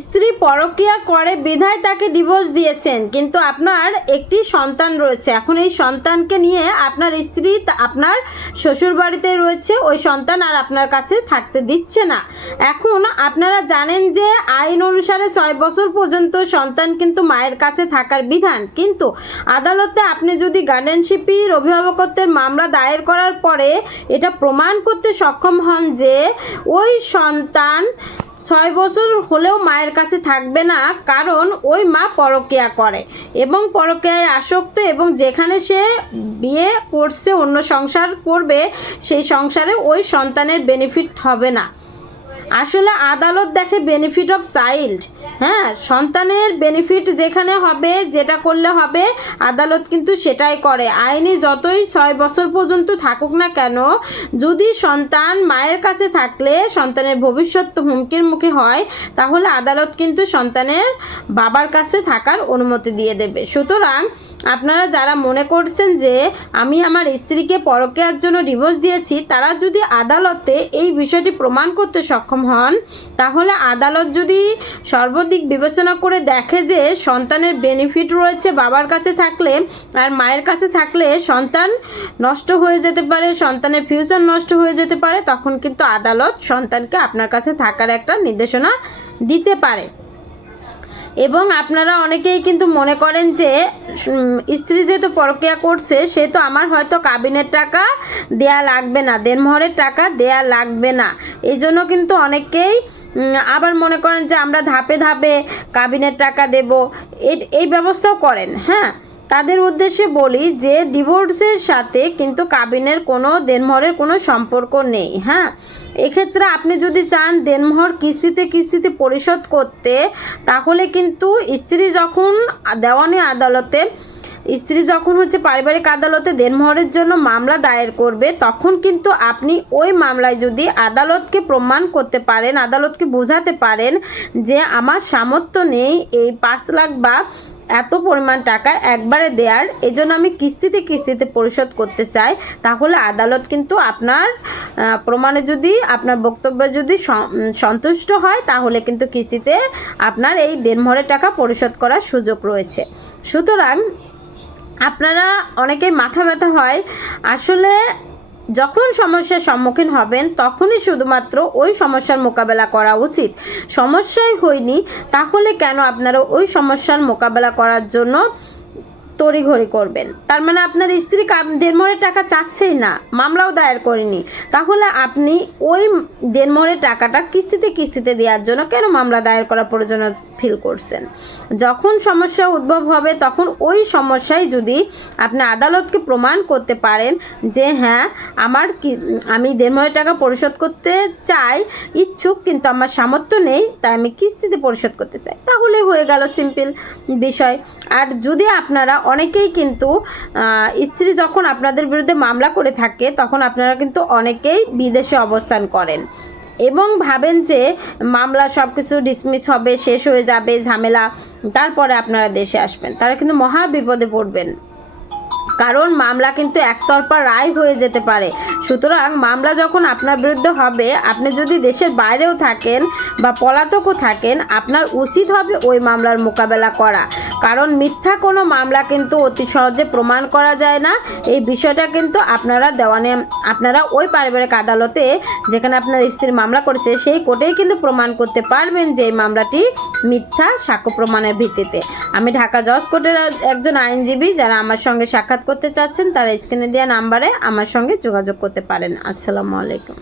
স্ত্রী পরকীয়া করে বিধায় তাকে ডিভোর্স দিয়েছেন, কিন্তু আপনার একটি সন্তান রয়েছে। এখন এই সন্তানকে নিয়ে আপনার স্ত্রী আপনার শ্বশুর বাড়িতে রয়েছে, ওই সন্তান আর আপনার কাছে থাকতে দিচ্ছে না। এখন আপনারা জানেন যে আইন অনুসারে 6 বছর পর্যন্ত সন্তান কিন্তু মায়ের কাছে থাকার বিধান, কিন্তু আদালতে আপনি যদি গার্ডিয়ানশিপের অভিভাবকত্বের মামলা দায়ের করার পরে এটা প্রমাণ করতে সক্ষম হন যে ওই সন্তান 6 বছর হলেও মায়ের কাছে থাকবে না, কারণ ওই মা পরকীয়া করে এবং পরকীয়ায় আসক্ত, এবং যেখানে সে বিয়ে করছে অন্য সংসার করবে সেই সংসারে ওই সন্তানের বেনিফিট হবে না। আসলে আদালত দেখে বেনিফিট অফ চাইল্ড। হ্যাঁ, সন্তানের বেনিফিট যেখানে হবে, যেটা করলে হবে, আদালত কিন্তু সেটাই করে। আইনে যতই 6 বছর পর্যন্ত থাকুক না কেন, যদি সন্তান মায়ের কাছে থাকলে সন্তানের ভবিষ্যৎ হুমকির মুখে হয়, তাহলে আদালত কিন্তু সন্তানের বাবার কাছে থাকার অনুমতি দিয়ে দেবে। সুতরাং আপনারা যারা মনে করছেন যে আমি আমার স্ত্রীকে পরকীয়ার জন্য ডিভোর্স দিয়েছি, তারা যদি আদালতে এই বিষয়টি প্রমাণ করতে সক্ষম হন, তাহলে আদালত যদি সর্বদিক বিবেচনা করে দেখে যে সন্তানের বেনিফিট রয়েছে বাবার কাছে থাকলে, আর মায়ের কাছে থাকলে সন্তান নষ্ট হয়ে যেতে পারে, সন্তানের ফিউচার নষ্ট হয়ে যেতে পারে, তখন কিন্তু আদালত সন্তানকে আপনার কাছে থাকার একটা নির্দেশনা দিতে পারে। এবং আপনারা অনেকেই কিন্তু মনে করেন যে স্ত্রী যেহেতু পরকীয়া করছে, সে তো আমার হয়তো কাবিনের টাকা দেয়া লাগবে না, দেনমোহরের টাকা দেয়া লাগবে না। এই জন্য কিন্তু অনেকেই আবার মনে করেন যে আমরা ধাপে ধাপে কাবিনের টাকা দেব, এই ব্যবস্থাও করেন। হ্যাঁ, তাদের উদ্দেশ্যে বলি যে ডিভোর্সের সাথে কিন্তু কাবিনের কোনো দেনমোহরের কোনো সম্পর্ক নেই। হ্যাঁ, এক্ষেত্রে আপনি যদি চান দেনমোহর কিস্তিতে কিস্তিতে পরিশোধ করতে, তাহলে কিন্তু স্ত্রী যখন দেওয়ানি আদালতে পারিবারিক আদালতে দেনমোহরের জন্য মামলা দায়ের করবে, তখন কিন্তু আপনি ওই মামলায় যদি আদালতকে প্রমাণ করতে পারেন, আদালতকে বোঝাতে পারেন যে আমার সামর্থ্য নেই এই 5 লাখ বা এত পরিমাণ টাকা একবারে দেওয়ার, এই জন্য আমি কিস্তিতে কিস্তিতে পরিশোধ করতে চাই, তাহলে আদালত কিন্তু আপনার প্রমাণে যদি আপনার বক্তব্যে যদি সন্তুষ্ট হয়, তাহলে কিন্তু কিস্তিতে আপনার এই দেনমোহরের টাকা পরিশোধ করার সুযোগ রয়েছে। সুতরাং আপনারা অনেকেই মাথা ব্যথা হয়, আসলে যখন সমস্যার সম্মুখীন হবেন তখনই শুধুমাত্র ওই সমস্যার মোকাবেলা করা উচিত। সমস্যাই হয়নি, তাহলে কেন আপনারা ওই সমস্যার মোকাবেলা করার জন্য তড়িঘড়ি করবেন? তার মানে আপনার স্ত্রী দেনমোহরের টাকা চাচ্ছেই না, মামলাও দায়ের করেনি, তাহলে আপনি ওই দেনমোহরের টাকাটা কিস্তিতে কিস্তিতে দেওয়ার জন্য কেন মামলা দায়ের করার প্রয়োজন ফিল করছেন? যখন সমস্যা উদ্ভব হবে তখন ওই সমস্যায় যদি আপনি আদালতকে প্রমাণ করতে পারেন যে হ্যাঁ আমি দেনমোহরের টাকা পরিশোধ করতে চাই, ইচ্ছুক, কিন্তু আমার সামর্থ্য নেই, তাই আমি কিস্তিতে পরিশোধ করতে চাই, তাহলে হয়ে গেল সিম্পল বিষয়। আর যদি আপনারা অনেকেই কিন্তু স্ত্রী যখন আপনাদের বিরুদ্ধে মামলা করে থাকে, তখন আপনারা কিন্তু অনেকেই বিদেশে অবস্থান করেন এবং ভাবেন যে মামলা সব কিছু ডিসমিস হবে, শেষ হয়ে যাবে ঝামেলা, তারপরে আপনারা দেশে আসবেন। তারা কিন্তু মহা বিপদে পড়বেন, কারণ মামলা কিন্তু একতরফা রায় হয়ে যেতে পারে। সুতরাং মামলা যখন আপনার বিরুদ্ধে হবে, আপনি যদি দেশের বাইরেও থাকেন বা পলাতকও থাকেন, আপনার উচিত হবে ওই মামলার মোকাবেলা করা, কারণ মিথ্যা কোনো মামলা কিন্তু অতি সহজে প্রমাণ করা যায় না। এই বিষয়টা কিন্তু আপনারা ওই পারিবারিক আদালতে, যেখানে আপনার স্ত্রী মামলা করেছে, সেই কোর্টেই কিন্তু প্রমাণ করতে পারবেন যে এই মামলাটি মিথ্যা সাক্ষ্য প্রমাণের ভিত্তিতে। আমি ঢাকা জজ কোর্টের একজন আইনজীবী, যারা আমার সঙ্গে সাক্ষাৎ করতে চাচ্ছেন তারা স্ক্রিনে দেওয়া নাম্বারে আমার সঙ্গে যোগাযোগ করতে পারেন। আসসালামু আলাইকুম।